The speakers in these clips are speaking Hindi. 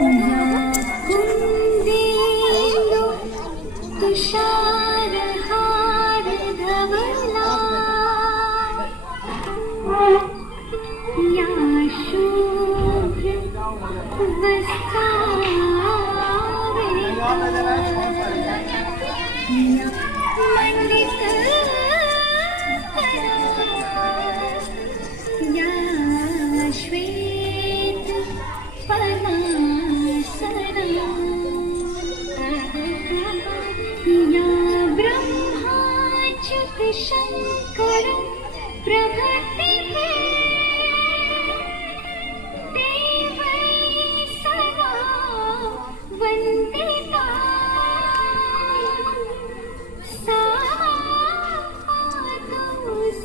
कुंदेलो तुषारहार धवला या शुभ्र श्वेत पनासरा या ब्रह्माच्युत शंकर प्रभृति देवै सदा वंदिता सा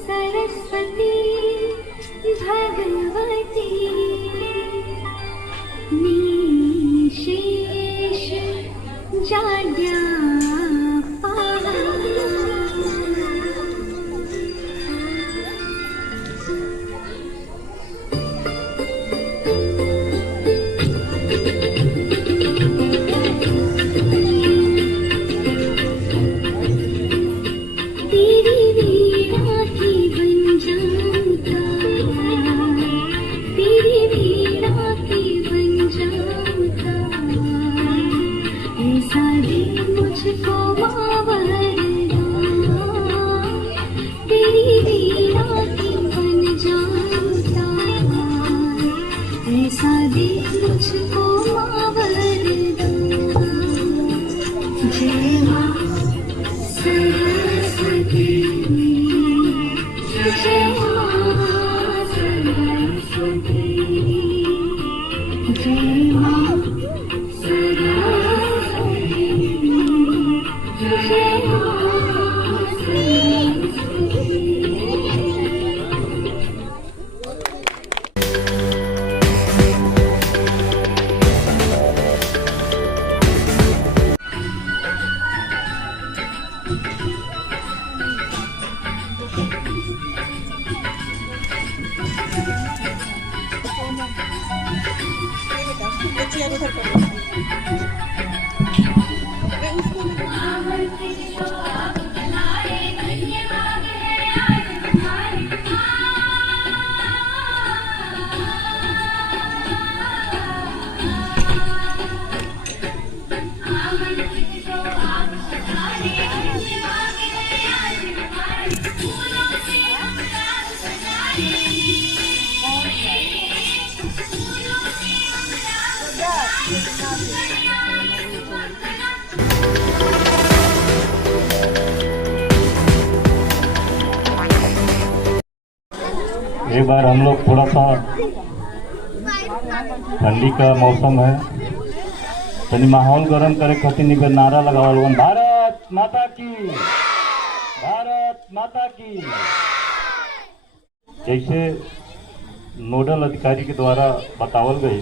सरस्वती भगवती निशेष जाड्यापहा। तेरी वीणा की बन जाऊंगा, तेरी वीणा की बन जाऊंगा, ऐसा दे मुझको मावरदा, तेरी वीणा की बन जाऊंगा, ऐसा दे मुझको मावरदा। जय मां सरस्वती, जय मां सरस्वती, जय मां सरस्वती, जय मां सरस्वती। एक बार हम लोग थोड़ा सा, ठंडी का मौसम है, तनी माहौल गर्म करे खातिर निके नारा लगावल, भारत माता की, भारत माता की। जैसे नोडल अधिकारी के द्वारा बतावल गई,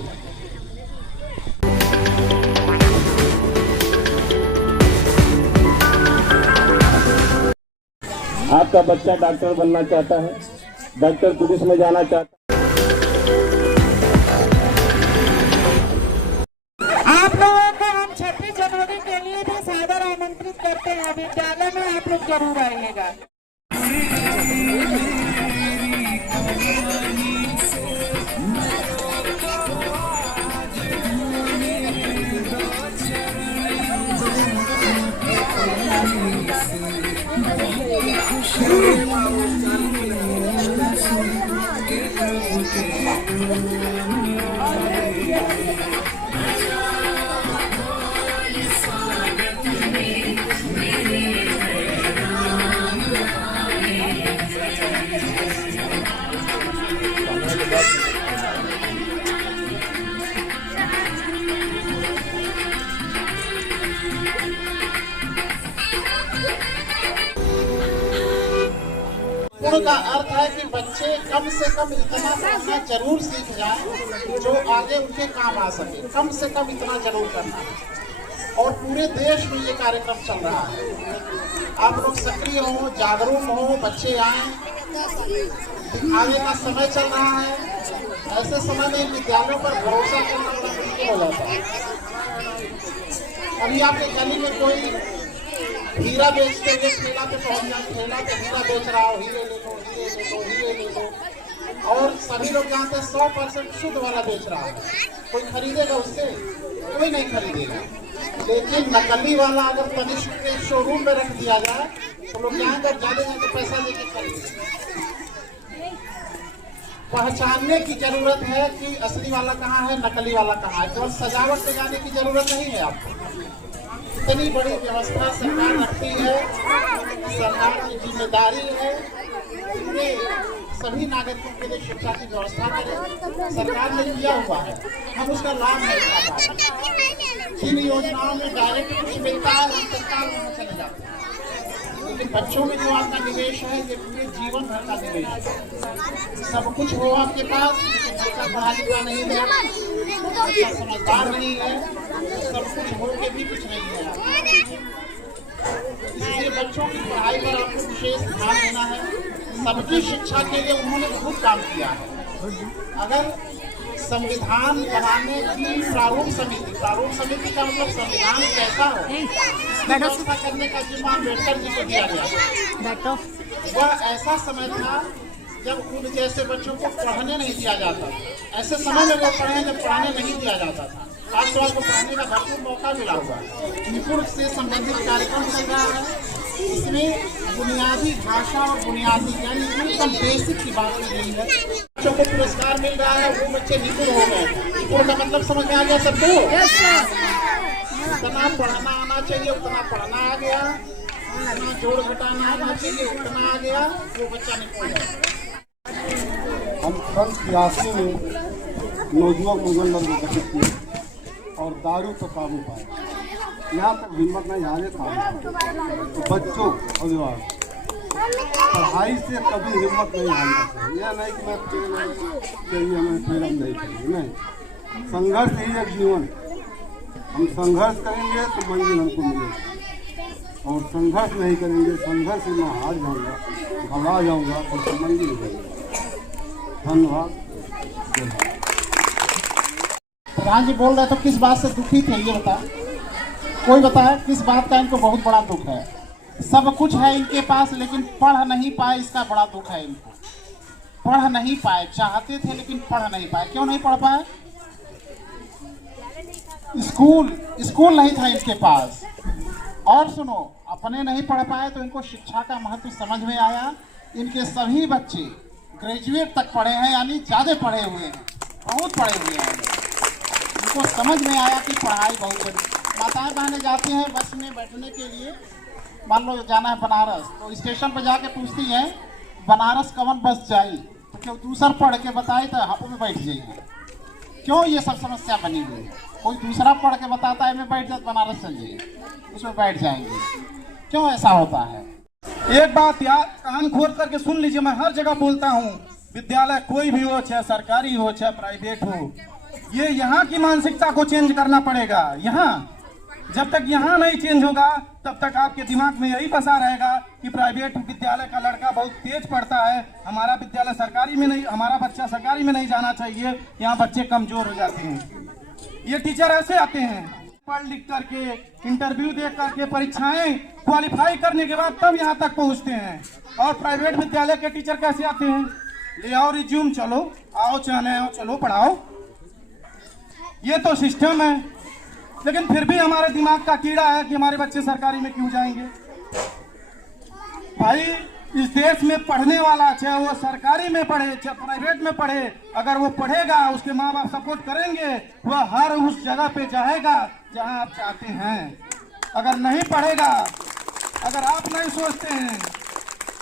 आपका बच्चा डॉक्टर बनना चाहता है, डॉक्टर पुलिस में जाना चाहता है, आप लोगों को हम 26 जनवरी के लिए भी सादर आमंत्रित करते हैं। विद्यालय में आप लोग जरूर आइएगा। गुण का अर्थ है कि बच्चे कम से कम इतना पढ़ना जरूर सीख जाए जो आगे उनके काम आ सके। कम से कम इतना जरूर करना है और पूरे देश में ये कार्यक्रम चल रहा है। आप लोग सक्रिय हो, जागरूक हो, बच्चे आए। आगे का समय चल रहा है, ऐसे समय में विद्यालयों पर भरोसा करना बड़ा मुश्किल हो जाता है। अभी आपके गली में कोई हीरा बेचते हुए ठेला पे पहुंच जाए, ठेला पे हीरा बेच रहा हो, हीरे ले लो, हीरे ले लो, हीरे ले लो, और सभी लोग जानते हैं 100% शुद्ध वाला बेच रहा है, कोई खरीदेगा उससे? कोई नहीं खरीदेगा। लेकिन नकली वाला अगर तनिष्क के शोरूम में रख दिया जाए तो लोग जाएंगे और ज्यादा जाके पैसा देके खरीदेंगे। पहचानने की जरूरत है कि असली वाला कहाँ है, नकली वाला कहाँ है। केवल सजावट पे जाने की जरूरत नहीं है आपको। इतनी बड़ी व्यवस्था सरकार रखती है, सरकार की जिम्मेदारी है कि सभी नागरिकों के लिए शिक्षा की व्यवस्था करें। सरकार ने किया हुआ है, हम उसका लाभ नहीं उठा पाते। जिन योजनाओं में डायरेक्ट कुछ मिलता है हम तत्काल वहाँ चले जाते हैं, लेकिन बच्चों में जो आपका निवेश है ये पूरे जीवन भर का निवेश है। सब कुछ हो आपके पास, लेकिन बच्चा पढ़ा लिखा नहीं है, बच्चा समझदार नहीं है, सब कुछ हो के भी कुछ नहीं है। इसलिए बच्चों की पढ़ाई पर आपको विशेष ध्यान देना है। सबकी शिक्षा के लिए उन्होंने बहुत काम किया है। अगर संविधान बनाने की प्रारूप समिति का मतलब संविधान कैसा हो, व्यवस्था करने का जिम्मा अम्बेडकर जी को दिया गया। वह ऐसा समय था जब उन जैसे बच्चों को पढ़ने नहीं दिया जाता। ऐसे समय में वो पढ़े जब पढ़ाने नहीं दिया जाता था। आज तो आपको पढ़ने का भरपूर मौका मिला हुआ है। निपुण से संबंधित कार्यक्रम चल रहा है, इसमें बुनियादी भाषा और बुनियादी यानी एकदम बेसिक की बात की गई है। बच्चों को पुरस्कार मिल रहा है, वो बच्चे निपुण हो गए। निपुण का मतलब समझ में आ गया सबको? जितना पढ़ना आना चाहिए उतना पढ़ना आ गया, उतना जोड़ घटाना आना चाहिए उतना आ गया, वो बच्चा निपुण है। हम सन 86 में नौजुवक मुगल वर्ग गठित किए और दारू पर काबू पाए। यहाँ तक हिम्मत नहीं हारे था तो बच्चों अभिभावक पढ़ाई से कभी हिम्मत नहीं हारना चाहिए। यह नहीं कि मैं चाहिए हमें फ्रीडम नहीं चाहिए, नहीं। संघर्ष ही एक जीवन। हम संघर्ष करेंगे तो मंजिल हमको मिलेगी, और संघर्ष नहीं करेंगे, संघर्ष में हार जाऊँगा, घबरा जाऊँगा तो मंजिल मिलेगी। धन्यवाद। प्रधान जी बोल रहे तो किस बात से दुखी थे ये बता, कोई बताए किस बात का इनको बहुत बड़ा दुख है? सब कुछ है इनके पास लेकिन पढ़ नहीं पाए, इसका बड़ा दुख है इनको। पढ़ नहीं पाए, चाहते थे लेकिन पढ़ नहीं पाए। क्यों नहीं पढ़ पाए? स्कूल नहीं था इनके पास। और सुनो, अपने नहीं पढ़ पाए तो इनको शिक्षा का महत्व समझ में आया। इनके सभी बच्चे ग्रेजुएट तक पढ़े हैं, यानी ज्यादा पढ़े हुए हैं, बहुत पढ़े हुए हैं। इनको समझ में आया कि पढ़ाई बहुत जरूरी। माताएं बहनें जाती हैं बस में बैठने के लिए, मान लो जाना है बनारस, तो स्टेशन पर जाके पूछती हैं बनारस कौन बस जाई, तो क्यों दूसरा पढ़ के बताए तो हाथों में बैठ जाइए। क्यों ये सब समस्या बनी हुई है? कोई दूसरा पढ़ के बताता है मैं बैठ जाता बनारस चल जाइए, उसमें बैठ जाएंगे। क्यों ऐसा होता है? एक बात यार कान खोल करके सुन लीजिए, मैं हर जगह बोलता हूँ, विद्यालय कोई भी हो, चाहे सरकारी हो चाहे प्राइवेट हो, ये यहाँ की मानसिकता को चेंज करना पड़ेगा। यहाँ जब तक यहाँ नहीं चेंज होगा तब तक आपके दिमाग में यही बसा रहेगा कि प्राइवेट विद्यालय का लड़का बहुत तेज पढ़ता है, हमारा विद्यालय सरकारी में नहीं, हमारा बच्चा सरकारी में नहीं जाना चाहिए, यहाँ बच्चे कमजोर हो जाते हैं। ये टीचर ऐसे आते हैं पढ़ लिख करके, इंटरव्यू दे करके, परीक्षाएं क्वालिफाई करने के बाद तब यहाँ तक पहुँचते हैं। और प्राइवेट विद्यालय के टीचर कैसे आते हैं? ले आओ रिज्यूम, चलो आओ, चाहे आओ, चलो पढ़ाओ। ये तो सिस्टम है, लेकिन फिर भी हमारे दिमाग का कीड़ा है कि हमारे बच्चे सरकारी में क्यों जाएंगे। भाई इस देश में पढ़ने वाला, चाहे वो सरकारी में पढ़े चाहे प्राइवेट में पढ़े, अगर वो पढ़ेगा, उसके माँ बाप सपोर्ट करेंगे, वह हर उस जगह पे जाएगा जहां आप चाहते हैं। अगर नहीं पढ़ेगा, अगर आप नहीं सोचते हैं,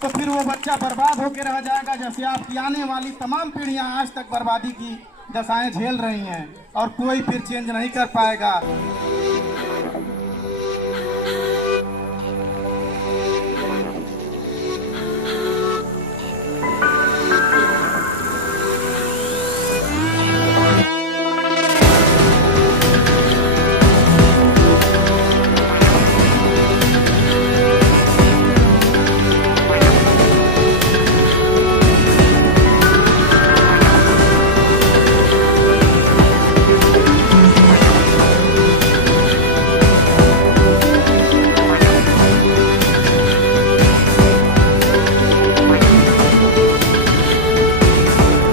तो फिर वो बच्चा बर्बाद होकर रह जाएगा, जैसे आपकी आने वाली तमाम पीढ़ियां आज तक बर्बादी की दशाएं झेल रही हैं, और कोई फिर चेंज नहीं कर पाएगा।